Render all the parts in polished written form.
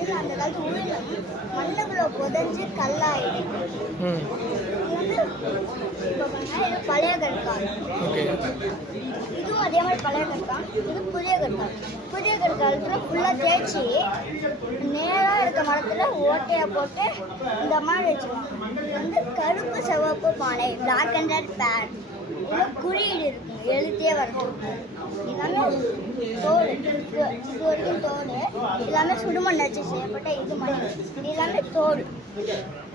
இது அந்த காலத்து உயிரினம் மண்ணுக்குள்ள புதைஞ்சு கல்லாயிடும். இது இது பழைய கற்காலம். இதுவும் அதே மாதிரி பழைய கற்காலம். இது புதிய கற்காலம். புதிய கற்காலத்தில் ஃபுல்லாக தேய்ச்சி நேராக இருக்க மரத்தில் ஓட்டையை போட்டு இந்த மாதிரி வச்சுருவாங்க. இது கருப்பு சிவப்பு பானை, பிளாக் அண்ட் ரெட் பேட். இதில் குறியீடு இருக்கும், எழுத்தே வரணும். எல்லாமே தோடு, இது வரைக்கும் தோடு. எல்லாமே சுடுமண் வச்சு செய்யப்பட்ட இது மண். எல்லாமே தோடு.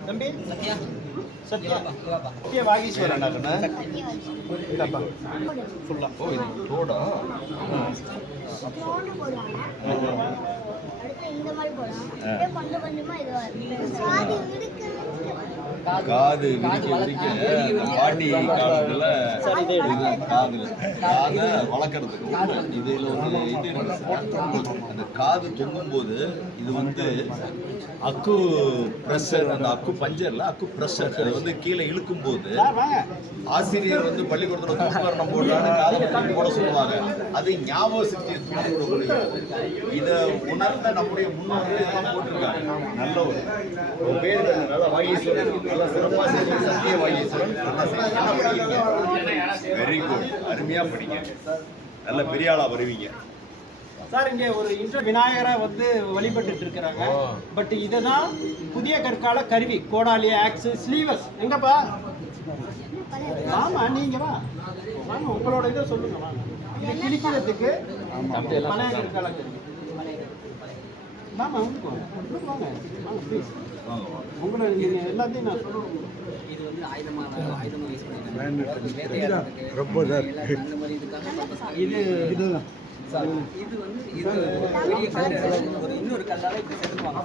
தம்பி சத்யா சத்யா வாகீஸ்வரன் ஃபுல்லா ஓ இது தோடா தோடு போடுவாங்க. அடுத்து இந்த மாதிரி போடுவாங்க. கொஞ்சம் கொஞ்சமா இதுவாக சாதி காது பாட்டி காலத்துல காதை வளர்க்கறதுக்கு இதுல வந்து அந்த காது தொங்கும் போது இது வந்து அக்கு பிரஷர், அந்த அக்கு பஞ்சர்ல அக்கு பிரஷர் அது வந்து கீழே இழுக்கும் போது ஆசிரியர் வந்து பள்ளிக்கூடத்துல உபகரணம் போடுறாங்க காதை போட சொல்லுவாங்க. அது ஞாபக சக்தியை தூண்டக்கூடியது. இதை உணர்ந்த நம்முடைய முன்னோர்கள் இதெல்லாம் போட்டிருக்காங்க. நல்ல ஒரு பேர் நல்லா வாகீஸ்வரன், நல்லா சிறப்பாக செய்ய சத்திய வாகீஸ்வரன். என்ன படிக்கிறீங்க? வெரி குட், அருமையா படிங்க, நல்ல பெரிய ஆளா வருவீங்க சார். இங்கே ஒரு விநாயகரை வந்து வழிபட்டு இருக்கிறாங்க. பட் இதுதான் புதிய கற்கால கருவி. கோடாலி, ஆக்ஸ், ஸ்லீவஸ். எங்கப்பா? ஆமா, நீங்க வா வாங்க, உங்களோட இதை சொல்லுங்க வாங்க. இதை கிழிக்கிறதுக்கு பழைய கற்கால கருவி. வாங்க வாங்க வாங்க ப்ளீஸ். உங்களை நீங்கள் எல்லாத்தையும் நான் சொல்லுவேன். இது வந்து ஆயுதமா யூஸ் பண்ணிருக்காங்க. இது சார், இது வந்து இது பெரிய கல், ஒரு இன்னொரு கல்லால இப்படி செதுக்குவாங்க.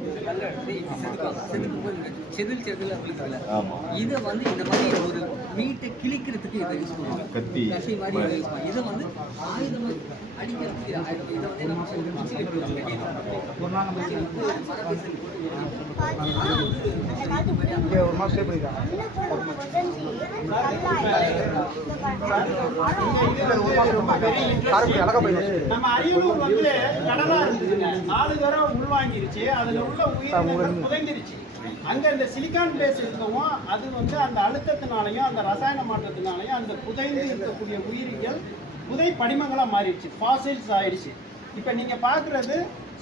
இந்த கல்லை எடுத்து இப்படி செதுக்குவாங்க. செதுக்கும்போது செதில் விழுக்குதுல்ல, இதை வந்து இந்த மாதிரி ஒரு மீட்டை கிழிக்கிறதுக்கு இதை யூஸ் பண்ணுவாங்க. கத்தி மாதிரி யூஸ் பண்ணுவாங்க. இதை வந்து ஆயுதமாக அடிக்கிறதுக்கு இதை வந்து நம்ம நம்ம அரியலூர் வந்து கடலா இருந்துச்சுங்க, 4 தடவை உள்வாங்கிருச்சு. அதுல உள்ள உயிரினங்கள் புதைஞ்சிருச்சு. அங்க இந்த சிலிக்கான் பிளேஸ் இருக்கவும் அது வந்து அந்த அழுத்தத்தினாலையும் அந்த ரசாயன மாற்றத்தினாலையும் அந்த புதைந்து இருக்கக்கூடிய உயிரிகள் புதை படிமங்களா மாறிடுச்சு, ஃபாசில்ஸ் ஆயிடுச்சு. இப்ப நீங்க பாக்குறது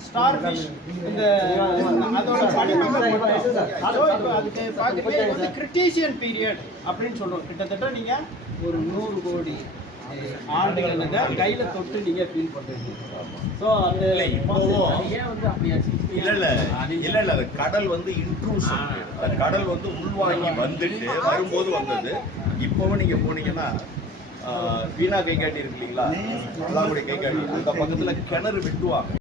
ஸ்டார் ஃபிஷ். இந்த அதோட படிமங்கள் அதோ இப்போ அதுக்கு பார்க்குறது வந்து கிரிட்டீசியன் பீரியட் அப்படின்னு சொல்றோம். கிட்டத்தட்ட நீங்க ஒரு 100 கோடி ஆண்டுகளுங்க கையில தொட்டு நீங்க ஃபீல் பண்றீங்க. ஸோ அந்த ஏன் வந்து அப்படியாச்சு? இல்ல அது கடல் வந்து இன்ட்ரூஷன். அந்த கடல் வந்து உள்வாங்கி வந்துட்டு வரும்போது வந்தது. இப்பவும் நீங்க போனீங்கன்னா வீணா கைகாட்டி இருக்கு இல்லைங்களா, கை காட்டி அந்த பக்கத்துல கிணறு வெட்டுவாங்க.